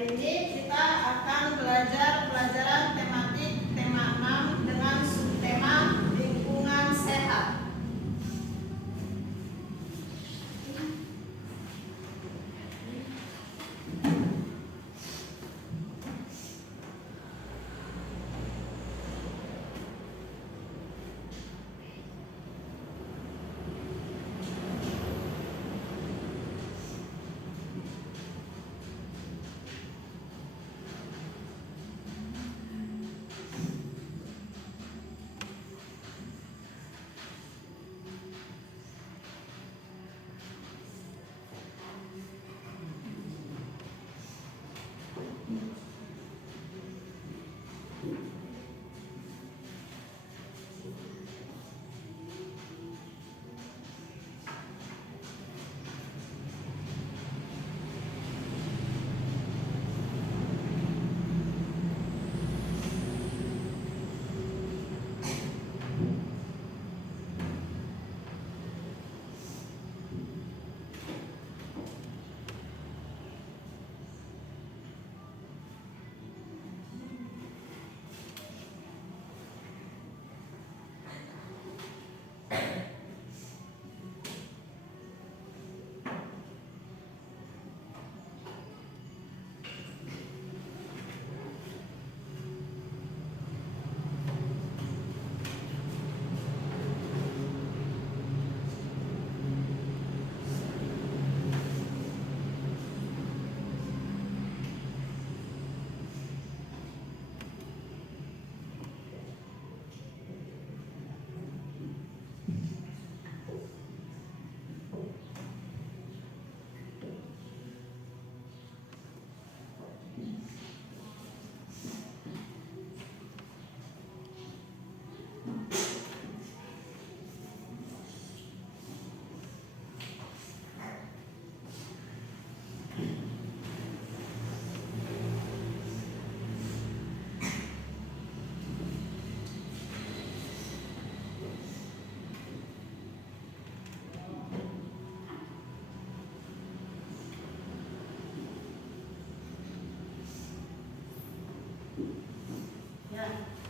Hari ini kita akan belajar pelajaran tematik tema 6 dengan subtema lingkungan sehat.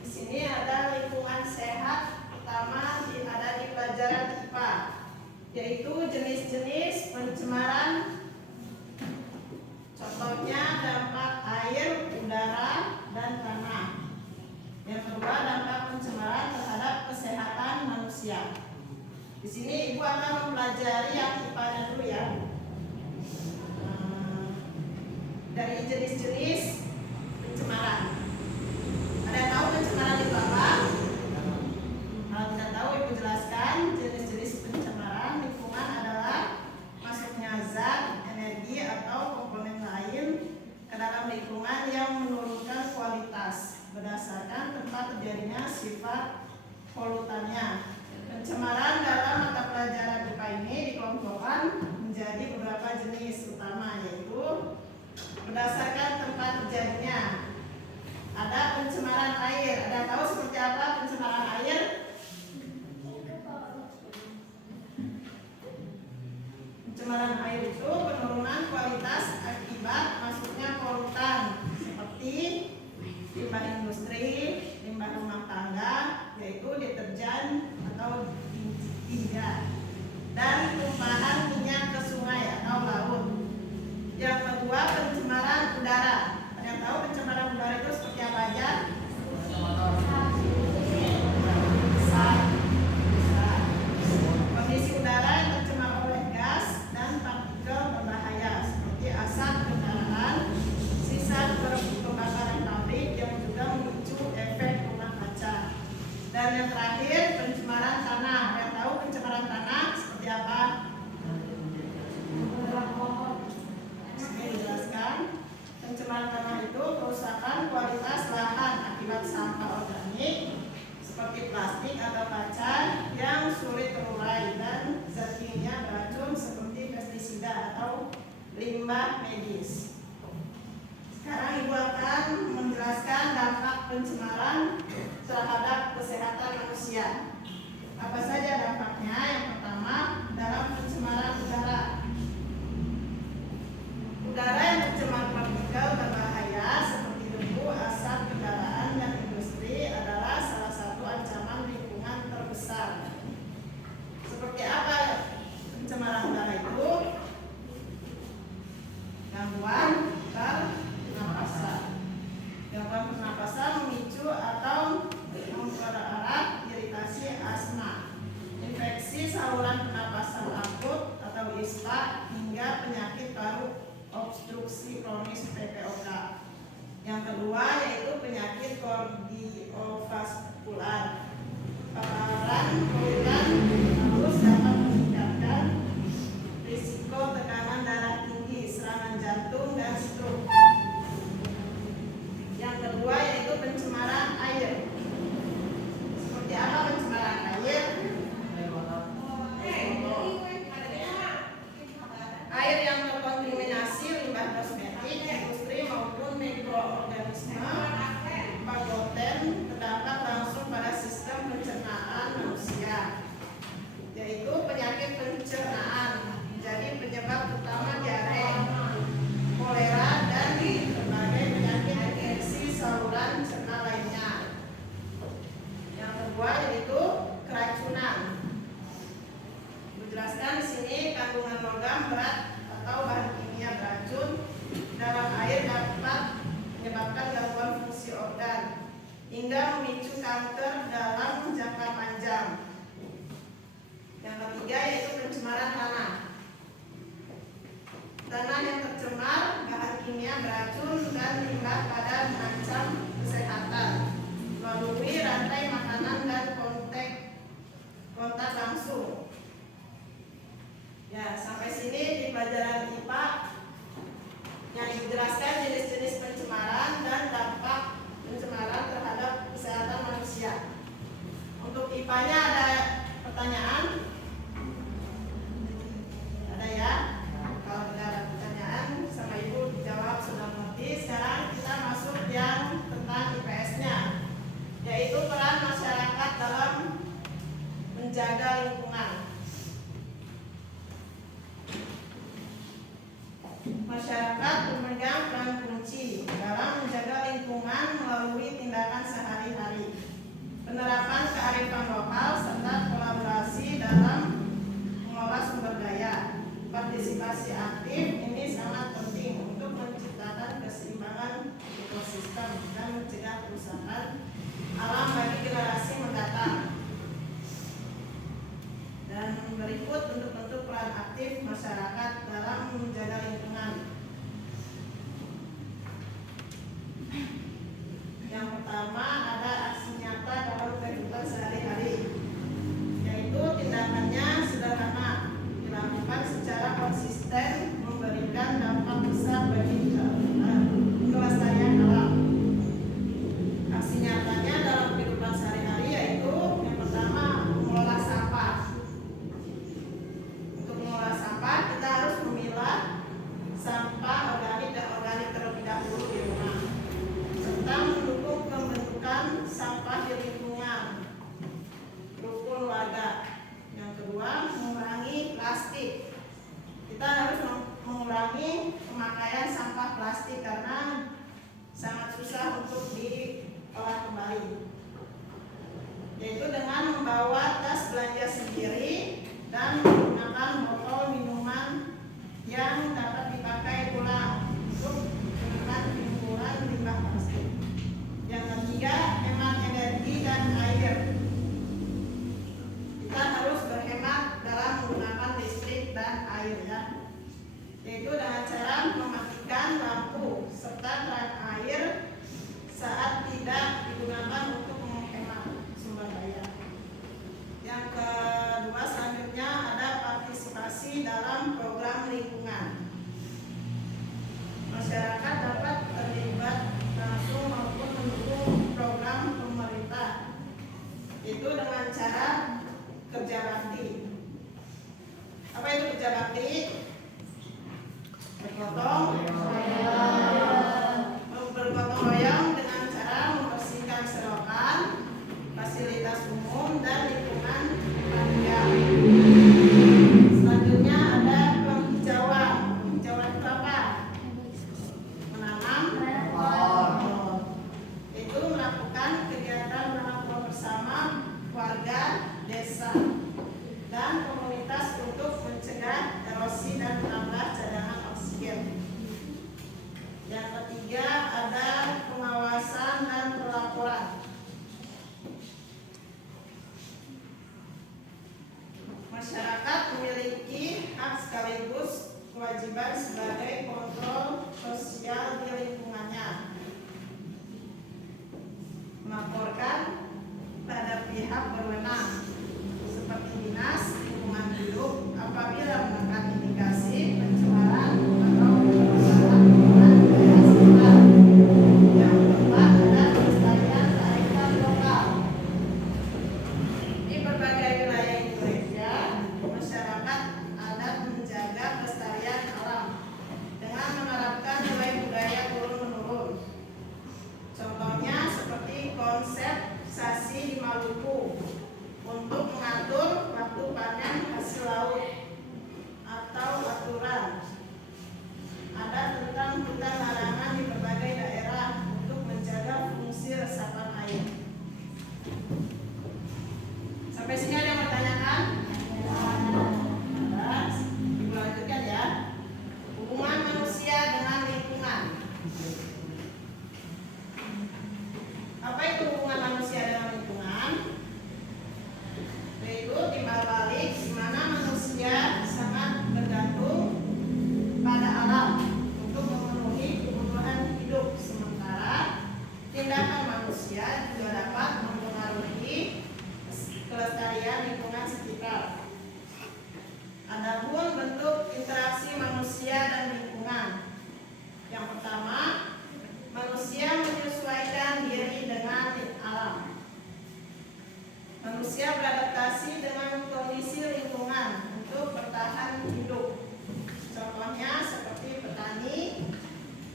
Di sini ada lingkungan sehat, pertama ada di pelajaran IPA, yaitu jenis-jenis pencemaran. Contohnya dampak air, udara, dan tanah. Yang kedua, dampak pencemaran terhadap kesehatan manusia. Di sini Ibu akan mempelajari yang IPA-nya dulu ya. Dari jenis-jenis pencemaran. Ada yang tahu pencemaran itu apa? Kalau tidak tahu, Ibu jelaskan. Jenis-jenis pencemaran lingkungan adalah masuknya zat, energi, atau komponen lain ke dalam lingkungan yang menurunkan kualitas berdasarkan tempat terjadinya sifat polutannya. Pencemaran dalam mata pelajaran IPA ini dikelompokkan menjadi beberapa jenis utama, yaitu berdasarkan tempat terjadinya. Ada pencemaran air. Ada yang tahu seperti apa pencemaran air? Pencemaran air itu penurunan kualitas akibat masuknya polutan seperti limbah industri, limbah rumah tangga, yaitu deterjen atau tinja, dan tumpahan minyak ke sungai atau laut. Yang kedua, pencemaran udara. Ada yang tahu pencemaran udara itu seperti apa aja? Kondisi udara yang tercemar oleh gas dan partikel berbahaya seperti asap kendaraan, sisa pembakaran pabrik yang juga memicu efek rumah kaca. Dan yang terakhir, pencemaran tanah. Ada yang tahu pencemaran tanah seperti apa? Dijelaskan. Pencemaran tanah itu kerusakan kualitas lahan akibat sampah organik seperti plastik atau kaca yang sulit terurai dan zat kimia beracun seperti pestisida atau limbah medis. Sekarang Ibu akan menjelaskan dampak pencemaran terhadap kesehatan manusia. Apa saja dampaknya? Yang pertama, dalam pencemaran udara. Udara yang tercemar partikel berbahaya kronis PPOK. Yang kedua yaitu penyakit kardiovaskular. Paparan polutan terus dapat meningkatkan risiko tekanan darah tinggi, serangan jantung, dan stroke. Yang kedua yaitu pencemaran air. Seperti apa pencemaran air? Air yang terkontaminasi limbah kosmetik, industri maupun mikroorganisme patogen terdampak langsung pada sistem pencernaan manusia, yaitu penyakit pencernaan menjadi penyebab utama diare, kolera, dan berbagai penyakit infeksi saluran cerna lainnya. Yang kedua yaitu keracunan. Dijelaskan di sini kandungan logam berat atau bahan kimia beracun dalam air dapat menyebabkan gangguan fungsi organ hingga memicu kanker dalam jangka panjang. Yang ketiga yaitu pencemaran tanah. Tanah yang tercemar bahan kimia beracun dan limbah pada mengancam kesehatan melalui rantai makanan dan kontak langsung. Ya, sampai sini di pelajaran IPA yang dijelaskan jenis-jenis pencemaran dan dampak pencemaran terhadap kesehatan manusia. Untuk IPA-nya ada pertanyaan? Ada ya? Kalau tidak ada pertanyaan sama Ibu dijawab sudah mengerti. Sekarang kita masuk yang tentang IPS-nya, yaitu peran masyarakat dalam menjaga lingkungan. Masyarakat memegang peran kunci dalam menjaga lingkungan melalui tindakan sehari-hari, penerapan kearifan lokal, serta kolaborasi dalam mengolah sumber daya. Partisipasi aktif ini sangat penting untuk menciptakan keseimbangan ekosistem dan mencegah kerusakan alam bagi generasi mendatang. Dan berikut bentuk-bentuk peran aktif masyarakat dalam menjaga lingkungan. Yang pertama ada aksi nyata dalam kehidupan sehari-hari, yaitu tindakannya sederhana, dilakukan secara konsisten, memberikan dampak besar bagi kelestarian alam. Aksi nyatanya dalam kehidupan sehari-hari yaitu yang pertama mengolah sampah. Untuk mengolah sampah kita harus memilah sampah organik dan organik terlebih dahulu di rumah, serta mendukung pembentukan sampah di lingkungan rukun warga. Yang kedua, mengurangi plastik. Kita harus mengurangi pemakaian sampah plastik karena sangat susah untuk diolah kembali, yaitu dengan membawa tas belanja sendiri dan menggunakan botol minuman yang dapat dipakai ulang untuk menekan timbulan limbah plastik. Yang ketiga, hemat energi dan air. Kita harus berhemat dalam menggunakan listrik dan air, ya, yaitu dengan cara mematikan lampu serta keran air saat tidak digunakan untuk menghemat sumber daya. Yang kedua selanjutnya ada partisipasi dalam program lingkungan. Masyarakat dapat terlibat langsung maupun mendukung program pemerintah, itu dengan cara kerja bakti. Apa itu kerja bakti? Bergotong royong dengan cara membersihkan selokan, fasilitas umum, dan lingkungan warga. Selanjutnya ada penghijauan. Penghijauan itu apa? Menanam pohon. Itu melakukan kegiatan menanam pohon bersama warga desa dan komunitas untuk mencegah erosi dan menambah cadangan oksigen. Sampai sini ada yang mau tanyakan? Ibu lanjutkan ya. Hubungan manusia dengan lingkungan. Apa itu hubungan manusia dengan lingkungan? Yaitu timbal balik di mana manusia sangat bergantung pada alam untuk memenuhi kebutuhan hidup, sementara tindakan manusia juga dapat mempengaruhi kelestarian lingkungan sekitar. Adapun bentuk interaksi manusia dan lingkungan. Yang pertama, manusia menyesuaikan diri dengan alam. Manusia beradaptasi dengan kondisi lingkungan untuk bertahan hidup. Contohnya seperti petani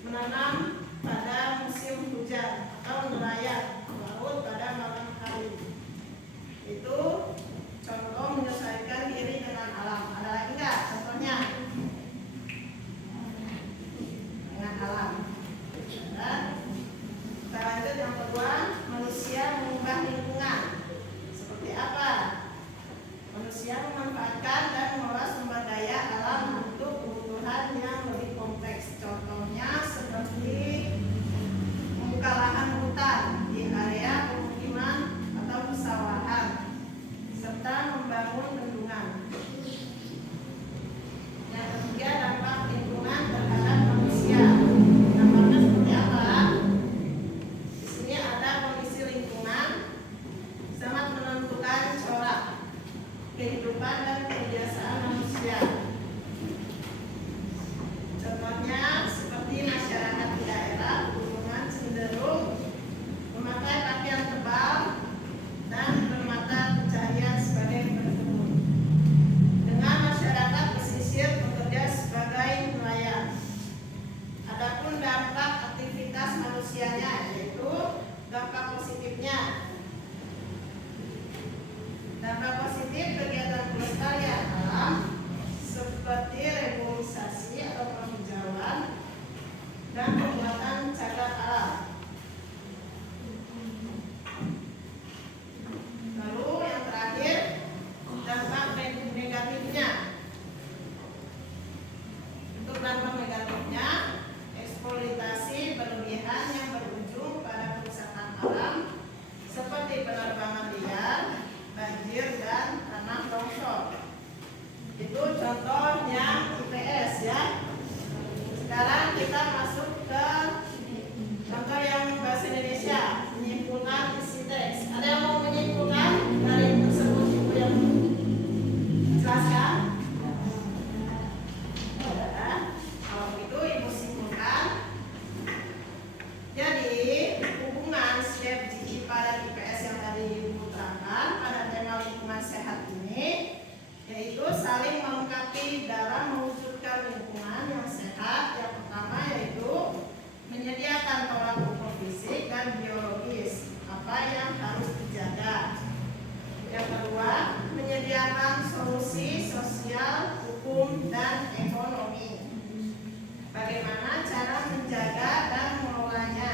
menanam pada musim hujan atau nelayan melaut pada malam hari. Itu contoh menyesuaikan diri dengan alam. Ada lagi nggak contohnya? Dengan alam. Dan kita lanjut yang kedua, manusia mengubah lingkungan. Seperti apa? Manusia memanfaatkan dan mengolah sumber daya alam untuk kebutuhan yang lebih kompleks. Contohnya seperti membuka lahan hutan di area pemukiman atau persawahan, serta membangun bendungan. Yang ketiga, dampak lingkungan terhadap manusia. Dampaknya seperti apa? Di sini ada kondisi lingkungan sangat menentukan corak kehidupan dan kebiasaan manusia. Contohnya seperti masyarakat di daerah pegunungan cenderung memakai pakaian tebal dan bermata pencaharian sebagai berkebun, dengan masyarakat pesisir bekerja sebagai nelayan. Adapun dampak aktivitas manusianya, yaitu dampak positifnya. Dampak positif kegiatan pelestarian alam seperti reboisasi atau penghijauan dan pembuatan cagar alam. Lalu yang terakhir, dampak negatifnya. Untuk dampak negatifnya, eksploitasi berlebihan yang berujung pada kerusakan alam seperti penerbangan liar, banjir, dan tanah longsor. Itu contohnya IPS ya. Sekarang kita masuk ke contoh yang bahasa Indonesia, menyimpulkan isi teks. Ada yang mau menyimpulkan dari tersebut ibu yang jelaskan? Ada. Kalau begitu ibu simpulkan. Jadi hubungan SLAP, IPA dan IPS yang tadi ibu terangkan pada tema lingkungan sehat ini, yaitu saling melengkapi dalam mewujudkan lingkungan yang sehat. Yang pertama yaitu menyediakan tolak ukur fisik dan biologis, apa yang harus dijaga. Yang kedua, menyediakan solusi sosial, hukum, dan ekonomi. Bagaimana cara menjaga dan mengelolanya.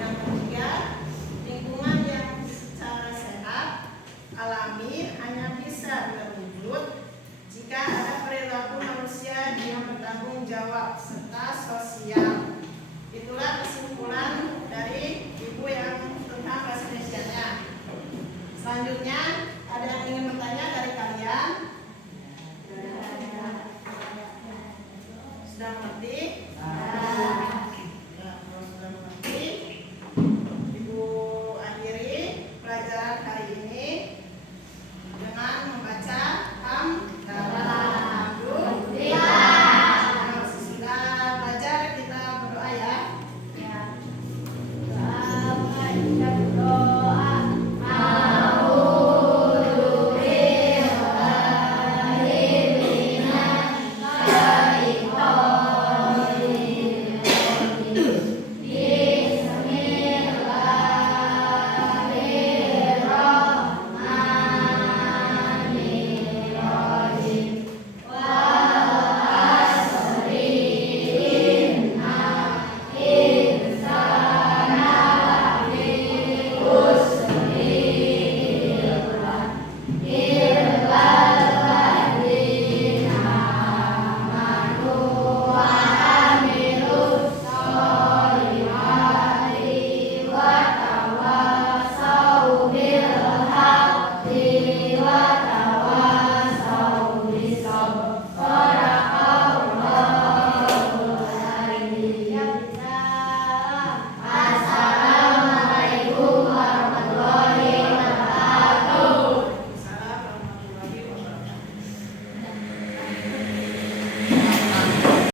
Yang ketiga, lingkungan yang secara sehat alami hanya bisa terwujud jika ada perilaku manusia yang bertanggung jawab serta sosial. Itulah kesimpulan dari ibu yang tentang bahasa Indonesianya. Selanjutnya